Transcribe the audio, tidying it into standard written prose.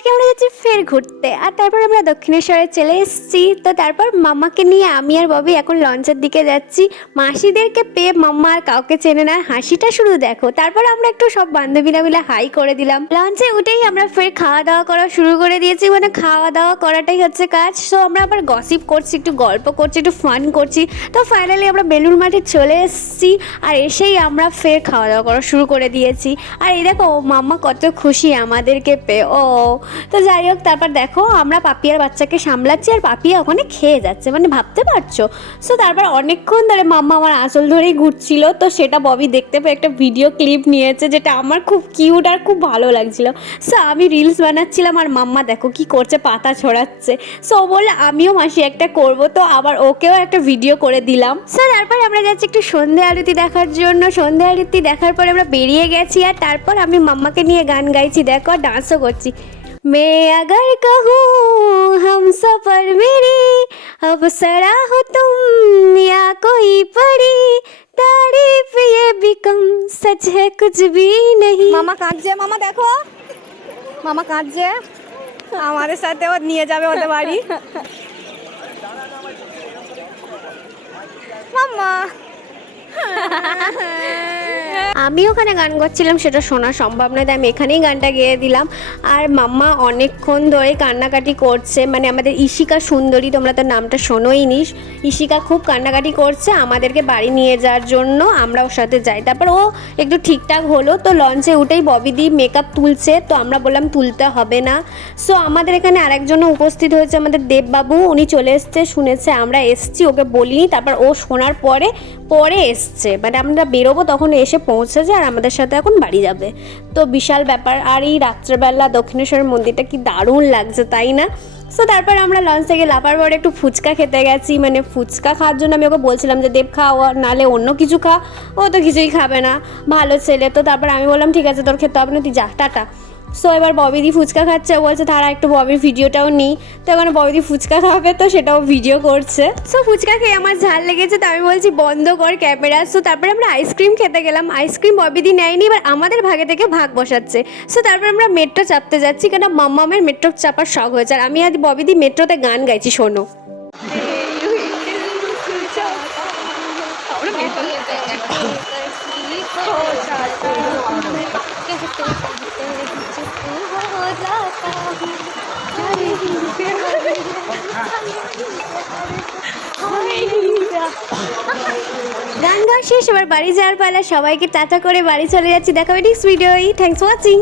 আজকে আমরা যাচ্ছি ফের ঘুরতে। আর তারপর আমরা দক্ষিণেশ্বরে চলে এসেছি। তো তারপর মাম্মাকে নিয়ে আমি আর ববি এখন লঞ্চের দিকে যাচ্ছি। মাসিদেরকে পেয়ে মাম্মা আর কাউকে চেনে না, হাসিটা শুধু দেখো। তারপর আমরা একটু সব বান্ধবীরা মিলে হাই করে দিলাম। লঞ্চে উঠেই আমরা ফের খাওয়া দাওয়া করা শুরু করে দিয়েছি, মানে খাওয়া দাওয়া করাটাই হচ্ছে কাজ। সো আমরা আবার গসিপ করছি, একটু গল্প করছি, একটু ফান করছি। তো ফাইনালি আমরা বেলুড় মাঠে চলে এসেছি। আর এসেই আমরা ফের খাওয়া দাওয়া করা শুরু করে দিয়েছি। আর এই দেখো মাম্মা কত খুশি আমাদেরকে পেয়ে। ও তো যাই হোক, তারপর দেখো আমরা পাপিয়ার বাচ্চাকে সামলাচ্ছি আর পাপিয়া ওখানে খেয়ে যাচ্ছে, মানে ভাবতে পারছো। সো তারপর অনেকক্ষণ ধরে মাম্মা আমার আঁচল ধরেই ঘুরছিল। তো সেটা ববি দেখতে পেয়ে একটা ভিডিও ক্লিপ নিয়েছে, যেটা আমার খুব কিউট আর খুব ভালো লাগছিল। সো আমি রিলস বানাচ্ছিলাম আর মাম্মা দেখো কি করছে, পাতা ছড়াচ্ছে। সো বললে আমিও মাসি একটা করব, তো আবার ওকেও একটা ভিডিও করে দিলাম। সো তারপর আমরা যাচ্ছি একটু সন্ধ্যা আরতি দেখার জন্য। সন্ধ্যা আরতি দেখার পরে আমরা বেরিয়ে গেছি। আর তারপর আমি মাম্মাকে নিয়ে গান গাইছি, দেখো আর ডান্সও করছি। मैं अगर कहूँ हम सफर मेरी अब सरा हो तुम या कोई पड़ी तारीफ ये भी कम सच है कुछ भी नहीं। মামা কাঁদছে, মামা দেখো মামা কাঁদছে, আমাদের সাথে ও নিয়ে যাবে ওদের বাড়ি। মাম্মা আমি ওখানে গান করছিলাম, সেটা শোনা সম্ভব নয়, তাই আমি এখানেই গানটা গেয়ে দিলাম। আর মাম্মা অনেকক্ষণ ধরে কান্নাকাটি করছে, মানে আমাদের ইশিকা সুন্দরী, তোমরা তো নামটা শোনোই নিস। ইশিকা খুব কান্নাকাটি করছে আমাদেরকে বাড়ি নিয়ে যাওয়ার জন্য, আমরা ওর সাথে যাই। তারপর ও একটু ঠিকঠাক হলো। তো লঞ্চে উঠেই ববিদি মেকআপ তুলছে, তো আমরা বললাম তুলতে হবে না। সো আমাদের এখানে আরেকজনও উপস্থিত হয়েছে, আমাদের দেববাবু, উনি চলে এসছে, শুনেছে আমরা এসছি, ওকে বলিনি। তারপর ও শোনার পরে এসছে, মানে আমরা বেরোবো তখন এসে পৌঁছেছে আর আমাদের সাথে এখন বাড়ি যাবে। তো বিশাল ব্যাপার। আর এই রাত্রেবেলা দক্ষিণেশ্বর মন্দিরটা কি দারুণ লাগছে, তাই না? সো তারপর আমরা লঞ্চ থেকে লাফার পরে একটু ফুচকা খেতে গেছি। মানে ফুচকা খাওয়ার জন্য আমি ওকে বলছিলাম যে দেব খাওয়া, নালে অন্য কিছু খা। ও তো কিছুই খাবে না, ভালো ছেলে। তো তারপর আমি বললাম ঠিক আছে তোর খেতে হবে না, তুই যা, টাটা। সো এবার ববিদি ফুচকা খাচ্ছে, ও বলছে তারা একটু ববির ভিডিওটাও নিই। তো এখানে ববিদি ফুচকা খাবে, তো সেটাও ভিডিও করছে। সো ফুচকা খেয়ে আমার ঝাল লেগেছে, তো আমি বলছি বন্ধ কর ক্যামেরা। সো তারপরে আমরা আইসক্রিম খেতে গেলাম। আইসক্রিম ববিদি নেয়নি, এবার আমাদের ভাগে থেকে ভাগ বসাচ্ছে। সো তারপর আমরা মেট্রো চাপতে যাচ্ছি, কেন মাম্মামের মেট্রো চাপার শখ হয়েছে। আর আমি আজ ববিদি মেট্রোতে গান গাইছি, শোনো। গান গাওয়া শেষ, এবার বাড়ি যাওয়ার পালা। সবাইকে টাটা করে বাড়ি চলে যাচ্ছি। দেখা হবে নেক্সট ভিডিওই। Thanks for watching.